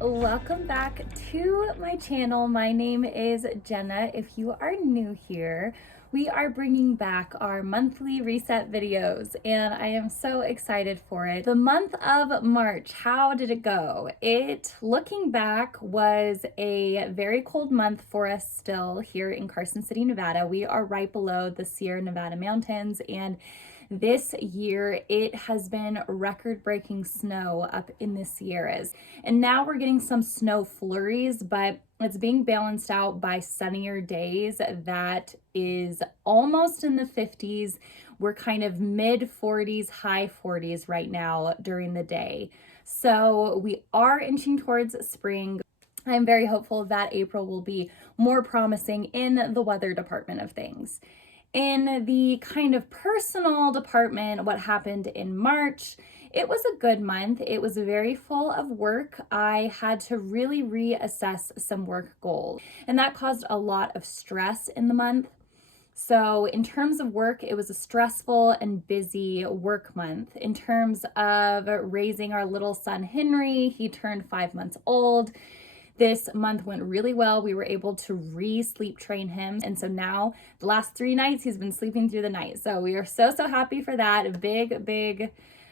welcome back to my channel. My name is Jenna. If you are new here, we are bringing back our monthly reset videos and I am so excited for it. The month of March, how did it go? Looking back, was a very cold month for us still here in Carson City, Nevada. We are right below the Sierra Nevada mountains, and this year it has been record-breaking snow up in the Sierras. And now we're getting some snow flurries, but it's being balanced out by sunnier days that is almost in the 50s. We're kind of mid 40s, high 40s right now during the day. So we are inching towards spring. I'm very hopeful that April will be more promising in the weather department of things. In the kind of personal department, what happened in March, it was a good month. It was very full of work. I had to really reassess some work goals, and that caused a lot of stress in the month. So in terms of work, it was a stressful and busy work month. In terms of raising our little son, Henry, he turned 5 months old. This month went really well. We were able to re-sleep train him. And so now the last 3 nights, he's been sleeping through the night. So we are so happy for that. Big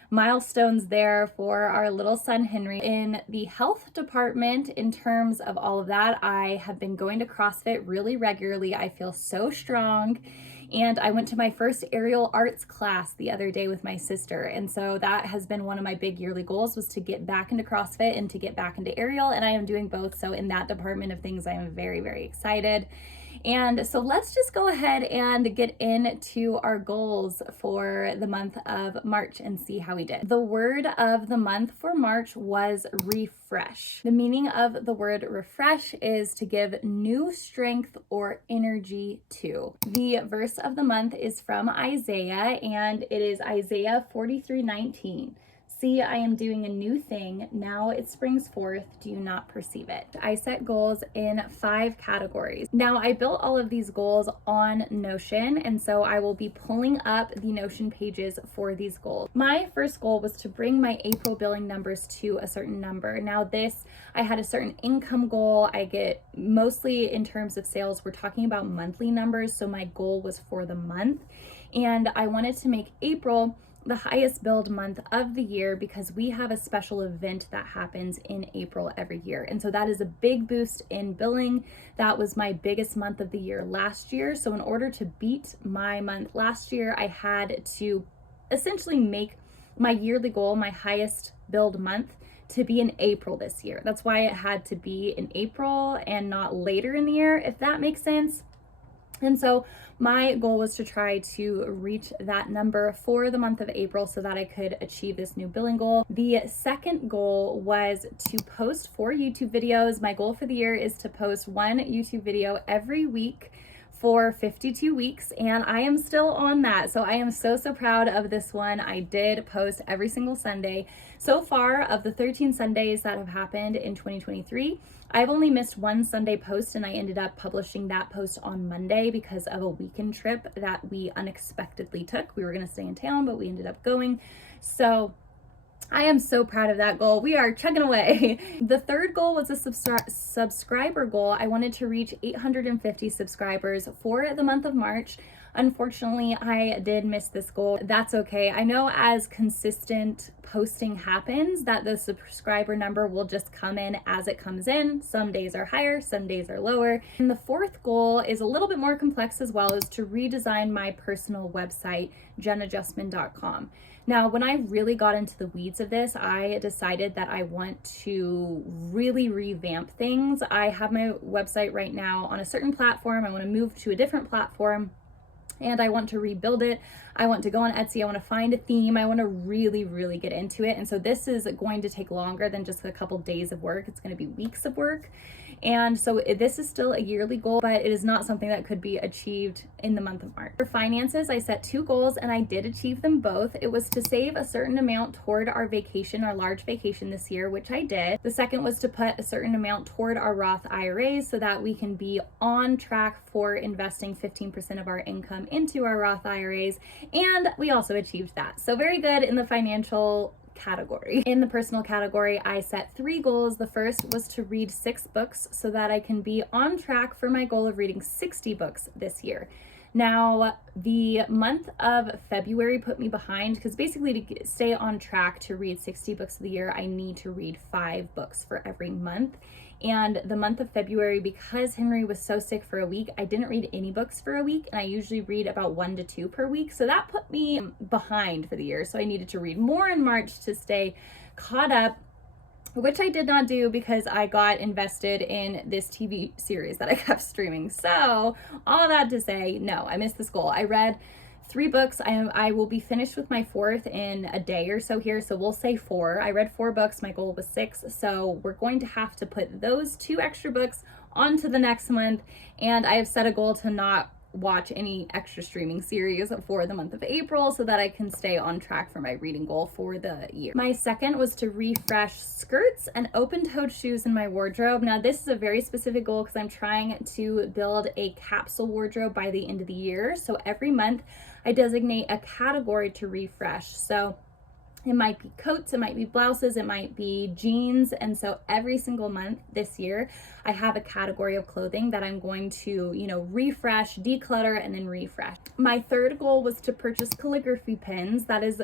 milestones there for our little son, Henry. In the health department, in terms of all of that, I have been going to CrossFit really regularly. I feel so strong. And I went to my first aerial arts class the other day with my sister. And so that has been one of my big yearly goals, was to get back into CrossFit and to get back into aerial. And I am doing both. So in that department of things, I am very excited. And so let's just go ahead and get into our goals for the month of March and see how we did. The word of the month for March was refresh. The meaning of the word refresh is to give new strength or energy to. The verse of the month is from Isaiah, and it is Isaiah 43:19. See, I am doing a new thing. Now it springs forth. Do you not perceive it? I set goals in 5 categories. Now, I built all of these goals on Notion, and so I will be pulling up the Notion pages for these goals. My first goal was to bring my April billing numbers to a certain number. Now I had a certain income goal. I get mostly in terms of sales, we're talking about monthly numbers. So my goal was for the month, and I wanted to make April the highest billed month of the year because we have a special event that happens in April every year. And so that is a big boost in billing. That was my biggest month of the year last year. So in order to beat my month last year, I had to essentially make my yearly goal, my highest billed month, to be in April this year. That's why it had to be in April and not later in the year, if that makes sense. And so my goal was to try to reach that number for the month of April so that I could achieve this new billing goal. The second goal was to post 4 YouTube videos. My goal for the year is to post 1 YouTube video every week for 52 weeks, and I am still on that. So I am so proud of this one. I did post every single Sunday. So far, of the 13 Sundays that have happened in 2023, I've only missed 1 Sunday post, and I ended up publishing that post on Monday because of a weekend trip that we unexpectedly took. We were gonna stay in town, but we ended up going. So I am so proud of that goal. We are chugging away. The third goal was a subscriber goal. I wanted to reach 850 subscribers for the month of March. Unfortunately, I did miss this goal. That's okay. I know as consistent posting happens that the subscriber number will just come in as it comes in. Some days are higher, some days are lower. And the fourth goal is a little bit more complex as well, is to redesign my personal website, jennajustman.com. Now, when I really got into the weeds of this, I decided that I want to really revamp things. I have my website right now on a certain platform. I want to move to a different platform, and I want to rebuild it. I want to go on Etsy. I want to find a theme. I want to really get into it. And so this is going to take longer than just a couple days of work. It's going to be weeks of work. And so this is still a yearly goal, but it is not something that could be achieved in the month of March. For finances, I set 2 goals and I did achieve them both. It was to save a certain amount toward our vacation, our large vacation this year, which I did. The second was to put a certain amount toward our Roth IRAs so that we can be on track for investing 15% of our income into our Roth IRAs. And we also achieved that. So very good in the financial category. In the personal category, I set 3 goals. The first was to read 6 books so that I can be on track for my goal of reading 60 books this year. Now, the month of February put me behind because basically to stay on track to read 60 books of the year, I need to read 5 books for every month. And the month of February, because Henry was so sick for a week, I didn't read any books for a week, and I usually read about 1 to 2 per week. So that put me behind for the year. So I needed to read more in March to stay caught up, which I did not do because I got invested in this TV series that I kept streaming. So all that to say, no, I missed this goal. I read 3 books. I will be finished with my 4th in a day or so here. So we'll say 4. I read 4 books. My goal was 6. So we're going to have to put those 2 extra books onto the next month. And I have set a goal to not watch any extra streaming series for the month of April so that I can stay on track for my reading goal for the year. My second was to refresh skirts and open-toed shoes in my wardrobe. Now this is a very specific goal because I'm trying to build a capsule wardrobe by the end of the year. So every month I designate a category to refresh. So it might be coats, it might be blouses, it might be jeans. And so every single month this year, I have a category of clothing that I'm going to, refresh, declutter, and then refresh. My third goal was to purchase calligraphy pens. That is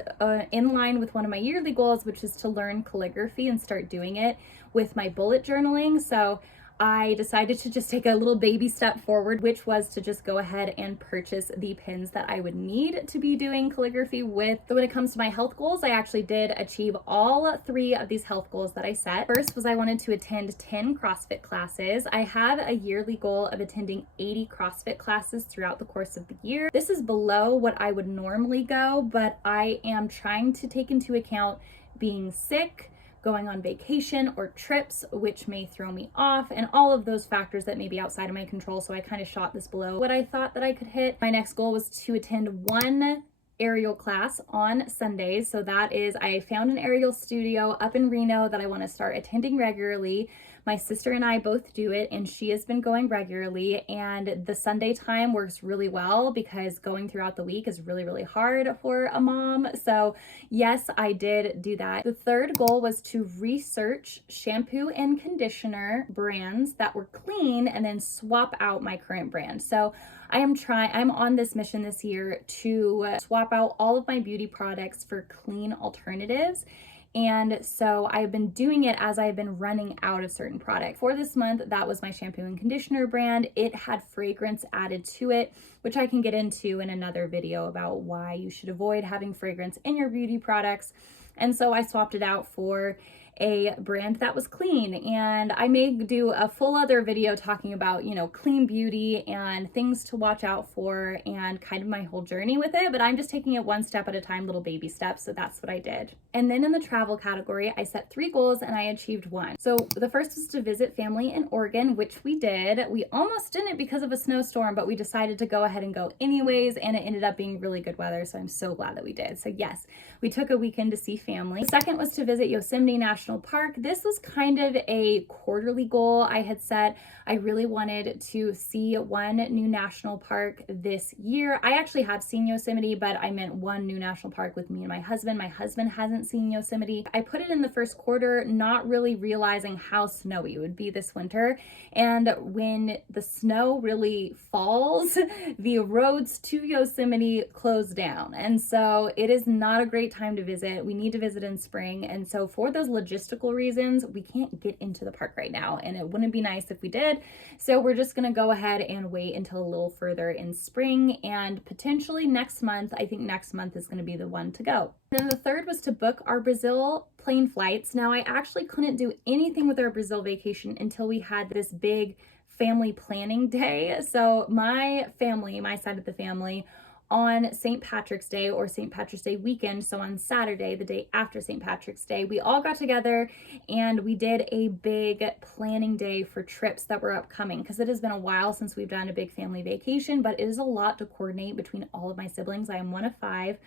in line with one of my yearly goals, which is to learn calligraphy and start doing it with my bullet journaling. So I decided to just take a little baby step forward, which was to just go ahead and purchase the pens that I would need to be doing calligraphy with. So when it comes to my health goals, I actually did achieve all 3 of these health goals that I set. First was I wanted to attend 10 CrossFit classes. I have a yearly goal of attending 80 CrossFit classes throughout the course of the year. This is below what I would normally go, but I am trying to take into account being sick, going on vacation or trips, which may throw me off, and all of those factors that may be outside of my control. So I kind of shot this below what I thought that I could hit. My next goal was to attend 1 aerial class on Sundays. So that is, I found an aerial studio up in Reno that I want to start attending regularly. My sister and I both do it, and she has been going regularly, and the Sunday time works really well because going throughout the week is really, really hard for a mom. So yes, I did do that. The third goal was to research shampoo and conditioner brands that were clean and then swap out my current brand. So I'm on this mission this year to swap out all of my beauty products for clean alternatives. And so I've been doing it as I've been running out of certain products. For this month, that was my shampoo and conditioner brand. It had fragrance added to it, which I can get into in another video about why you should avoid having fragrance in your beauty products. And so I swapped it out for a brand that was clean, and I may do a full other video talking about, clean beauty and things to watch out for and kind of my whole journey with it, but I'm just taking it one step at a time, little baby steps. So that's what I did. And then in the travel category, I set 3 goals and I achieved 1. So the first was to visit family in Oregon, which we did. We almost didn't because of a snowstorm, but we decided to go ahead and go anyways, and it ended up being really good weather. So I'm so glad that we did. So yes, we took a weekend to see family. The second was to visit Yosemite National Park. This was kind of a quarterly goal I had set. I really wanted to see 1 new national park this year. I actually have seen Yosemite, but I meant 1 new national park with me and my husband. My husband hasn't seen Yosemite. I put it in the first quarter, not really realizing how snowy it would be this winter. And when the snow really falls, the roads to Yosemite close down. And so it is not a great time to visit. We need to visit in spring. And so for those logistical reasons, we can't get into the park right now, and it wouldn't be nice if we did. So we're just gonna go ahead and wait until a little further in spring, and potentially next month. I think next month is gonna be the one to go. And then the third was to book our Brazil plane flights. Now I actually couldn't do anything with our Brazil vacation until we had this big family planning day. So my family, my side of the family, on St. Patrick's Day or St. Patrick's Day weekend, so on Saturday, the day after St. Patrick's Day, we all got together and we did a big planning day for trips that were upcoming, because it has been a while since we've done a big family vacation, but it is a lot to coordinate between all of my siblings. I am one of 5.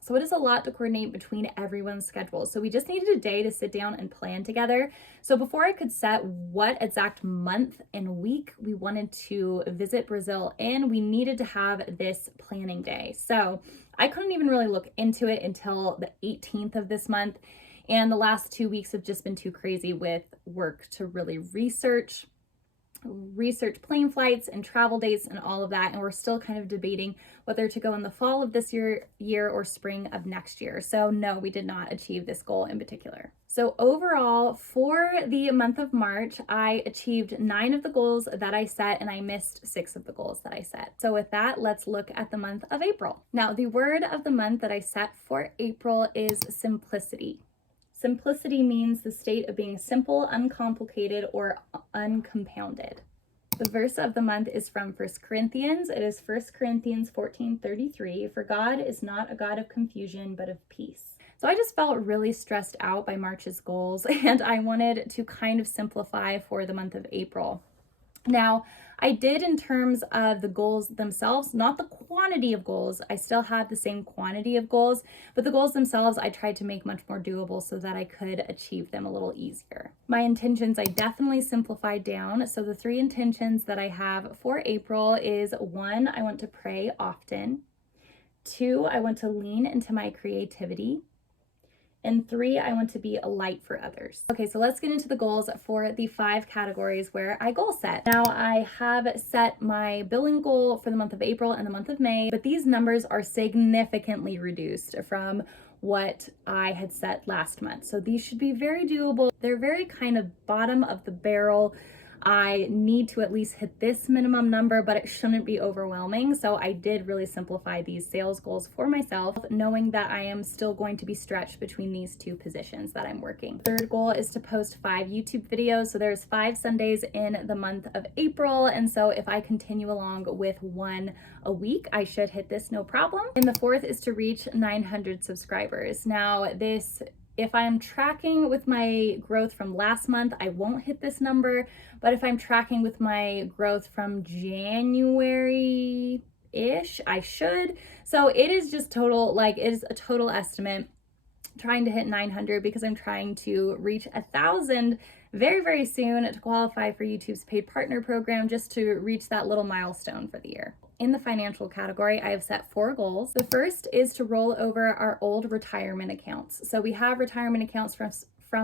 So it is a lot to coordinate between everyone's schedules. So we just needed a day to sit down and plan together. So before I could set what exact month and week we wanted to visit Brazil in, we needed to have this planning day. So I couldn't even really look into it until the 18th of this month. And the last 2 weeks have just been too crazy with work to really research plane flights and travel dates and all of that, and we're still kind of debating whether to go in the fall of this year or spring of next year. So no, we did not achieve this goal in particular. So overall, for the month of March, I achieved 9 of the goals that I set, and I missed 6 of the goals that I set. So with that, let's look at the month of April. Now, the word of the month that I set for April is simplicity. Simplicity means the state of being simple, uncomplicated, or uncompounded. The verse of the month is from 1 Corinthians. It is 1 Corinthians 14:33. For God is not a God of confusion, but of peace. So I just felt really stressed out by March's goals, and I wanted to kind of simplify for the month of April. Now, I did in terms of the goals themselves, not the quantity of goals. I still have the same quantity of goals, but the goals themselves, I tried to make much more doable so that I could achieve them a little easier. My intentions, I definitely simplified down. So the 3 intentions that I have for April is 1, I want to pray often. 2, I want to lean into my creativity. And 3, I want to be a light for others. Okay, so let's get into the goals for the 5 categories where I goal set. Now, I have set my billing goal for the month of April and the month of May, but these numbers are significantly reduced from what I had set last month. So these should be very doable. They're very kind of bottom of the barrel. I need to at least hit this minimum number, but it shouldn't be overwhelming. So I did really simplify these sales goals for myself, knowing that I am still going to be stretched between these 2 positions that I'm working. Third goal is to post 5 YouTube videos. So there's 5 Sundays in the month of April. And so if I continue along with 1 a week, I should hit this no problem. And the 4th is to reach 900 subscribers. Now if I'm tracking with my growth from last month, I won't hit this number, but if I'm tracking with my growth from January-ish, I should. So it is just total, it is a total estimate, trying to hit 900 because I'm trying to reach 1,000 very, very soon to qualify for YouTube's paid partner program, just to reach that little milestone for the year. In the financial category, I have set 4 goals. The first is to roll over our old retirement accounts. So we have retirement accounts from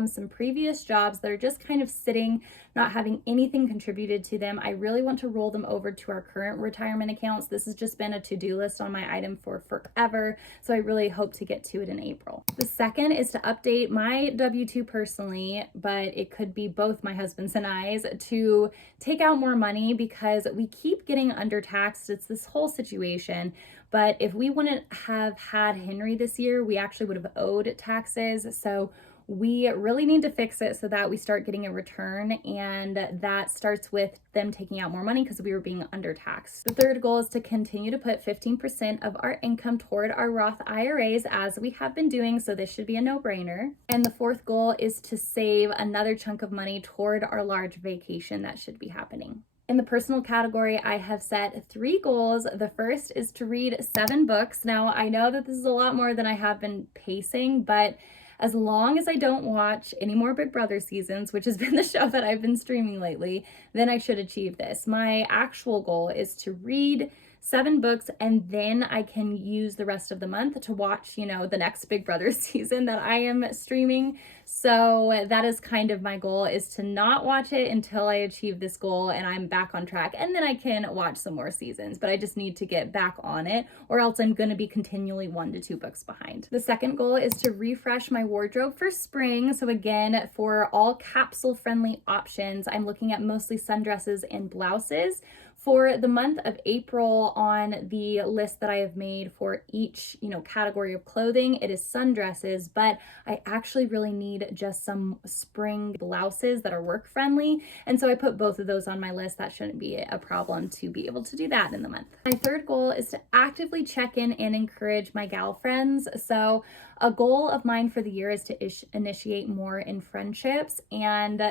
some previous jobs that are just kind of sitting, not having anything contributed to them. I really want to roll them over to our current retirement accounts. This has just been a to-do list on my item for forever, so I really hope to get to it in April. The second is to update my W-2 personally, but it could be both my husband's and I's, to take out more money because we keep getting undertaxed. It's this whole situation. But if we wouldn't have had Henry this year, we actually would have owed taxes. So we really need to fix it so that we start getting a return, and that starts with them taking out more money because we were being undertaxed. The third goal is to continue to put 15% of our income toward our Roth IRAs as we have been doing, so this should be a no-brainer. And the 4th goal is to save another chunk of money toward our large vacation that should be happening. In the personal category, I have set 3 goals. The first is to read 7 books. Now, I know that this is a lot more than I have been pacing, but as long as I don't watch any more Big Brother seasons, which has been the show that I've been streaming lately, then I should achieve this. My actual goal is to read 7 books, and then I can use the rest of the month to watch, the next Big Brother season that I am streaming. So that is kind of my goal, is to not watch it until I achieve this goal and I'm back on track, and then I can watch some more seasons, but I just need to get back on it, or else I'm going to be continually 1 to 2 books behind. The second goal is to refresh my wardrobe for spring. So again, for all capsule friendly options, I'm looking at mostly sundresses and blouses. For the month of April, on the list that I have made for each, category of clothing, it is sundresses, but I actually really need just some spring blouses that are work friendly. And so I put both of those on my list. That shouldn't be a problem to be able to do that in the month. My third goal is to actively check in and encourage my gal friends. So a goal of mine for the year is to initiate more in friendships, and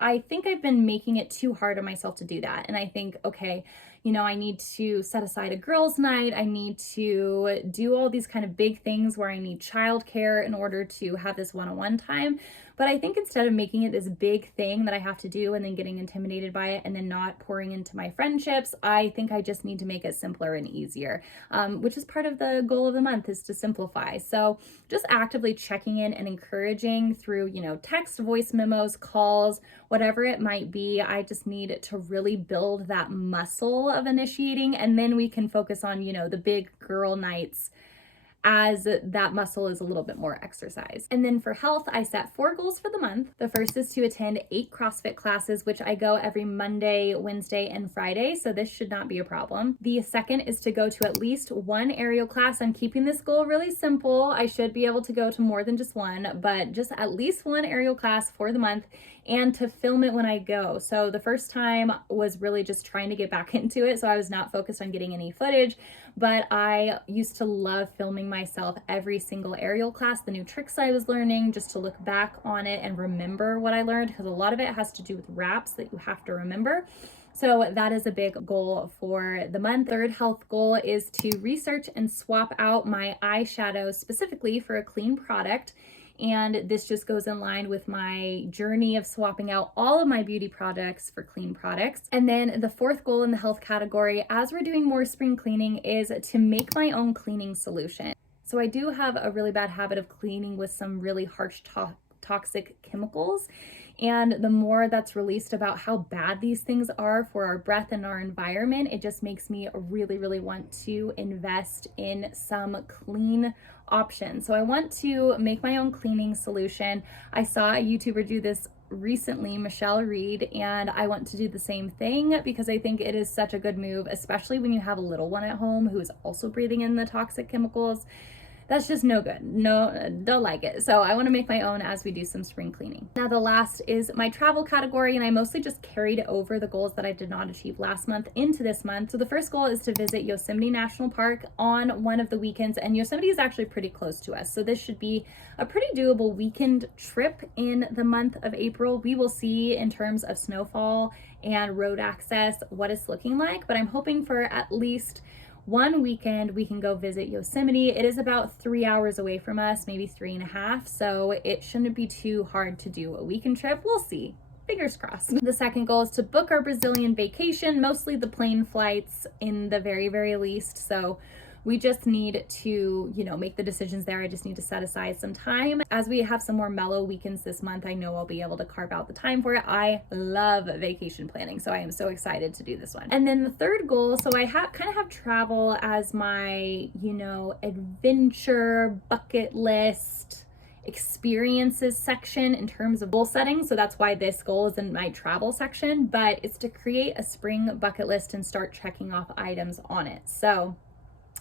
I think I've been making it too hard on myself to do that. And I think, okay, you know, I need to set aside a girls' night. I need to do all these kind of big things where I need childcare in order to have this one-on-one time. But I think instead of making it this big thing that I have to do and then getting intimidated by it and then not pouring into my friendships, I think I just need to make it simpler and easier, which is part of the goal of the month, is to simplify. So just actively checking in and encouraging through, you know, text, voice memos, calls, whatever it might be. I just need to really build that muscle of initiating, and then we can focus on, you know, the big girl nights as that muscle is a little bit more exercised. And then for health, I set 4 goals for the month. The first is to attend 8 CrossFit classes, which I go every Monday, Wednesday, and Friday, so this should not be a problem. The second is to go to at least 1 aerial class. I'm keeping this goal really simple. I should be able to go to more than just one, but just at least 1 aerial class for the month, and to film it when I go. So the first time was really just trying to get back into it, so I was not focused on getting any footage, but I used to love filming myself every single aerial class, the new tricks I was learning, just to look back on it and remember what I learned, because a lot of it has to do with wraps that you have to remember. So that is a big goal for the month. Third health goal is to research and swap out my eyeshadows specifically for a clean product. And this just goes in line with my journey of swapping out all of my beauty products for clean products. And then the fourth goal in the health category, as we're doing more spring cleaning, is to make my own cleaning solution. So I do have a really bad habit of cleaning with some really harsh toxic chemicals. And the more that's released about how bad these things are for our breath and our environment, it just makes me really, really want to invest in some clean options. So I want to make my own cleaning solution. I saw a YouTuber do this recently, Michelle Reed, and I want to do the same thing because I think it is such a good move, especially when you have a little one at home who is also breathing in the toxic chemicals. That's just no good. No, don't like it. So I want to make my own as we do some spring cleaning. Now the last is my travel category, and I mostly just carried over the goals that I did not achieve last month into this month. So the first goal is to visit Yosemite National Park on one of the weekends, and Yosemite is actually pretty close to us. So this should be a pretty doable weekend trip in the month of April. We will see in terms of snowfall and road access what it's looking like, but I'm hoping for at least one weekend we can go visit Yosemite. It is about 3 hours away from us, maybe 3.5, so it shouldn't be too hard to do a weekend trip. We'll see. Fingers crossed. The second goal is to book our Brazilian vacation, mostly the plane flights in the very, very least. So we just need to, you know, make the decisions there. I just need to set aside some time. As we have some more mellow weekends this month, I know I'll be able to carve out the time for it. I love vacation planning, so I am so excited to do this one. And then the third goal, so I kind of have travel as my, you know, adventure bucket list experiences section in terms of goal setting. So that's why this goal is in my travel section, but it's to create a spring bucket list and start checking off items on it. So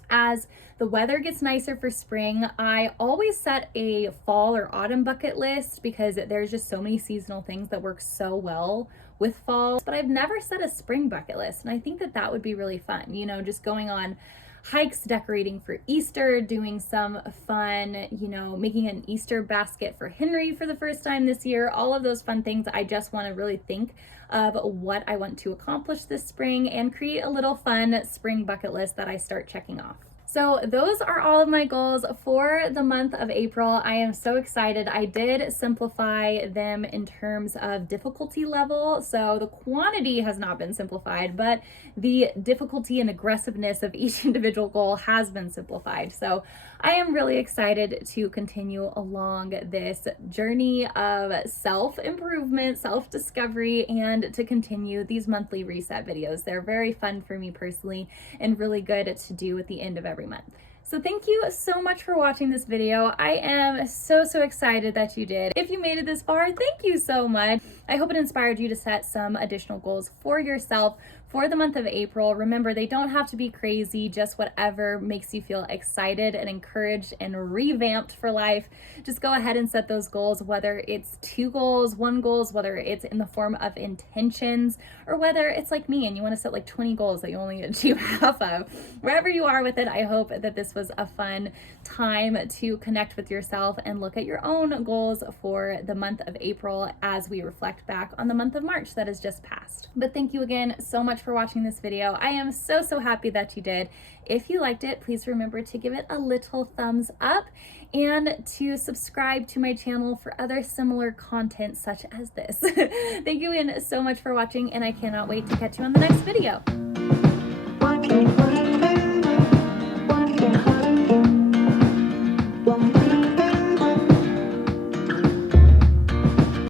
as the weather gets nicer for spring, I always set a fall or autumn bucket list because there's just so many seasonal things that work so well with fall. But I've never set a spring bucket list, and I think that would be really fun. You know, just going on hikes, decorating for Easter, doing some fun, you know, making an Easter basket for Henry for the first time this year, all of those fun things. I just want to really think of what I want to accomplish this spring and create a little fun spring bucket list that I start checking off. So those are all of my goals for the month of April. I am so excited. I did simplify them in terms of difficulty level. So the quantity has not been simplified, but the difficulty and aggressiveness of each individual goal has been simplified. So I am really excited to continue along this journey of self-improvement, self-discovery, and to continue these monthly reset videos. They're very fun for me personally and really good to do at the end of every month. So thank you so much for watching this video. I am so excited that you did. If you made it this far, thank you so much. I hope it inspired you to set some additional goals for yourself for the month of April. Remember, they don't have to be crazy, just whatever makes you feel excited and encouraged and revamped for life. Just go ahead and set those goals, whether it's 2 goals, 1 goals, whether it's in the form of intentions, or whether it's like me and you want to set like 20 goals that you only achieve half of. Wherever you are with it, I hope that this this was a fun time to connect with yourself and look at your own goals for the month of April as we reflect back on the month of March that has just passed. But thank you again so much for watching this video. I am so happy that you did. If you liked it, please remember to give it a little thumbs up and to subscribe to my channel for other similar content such as this. Thank you again so much for watching, and I cannot wait to catch you on the next video.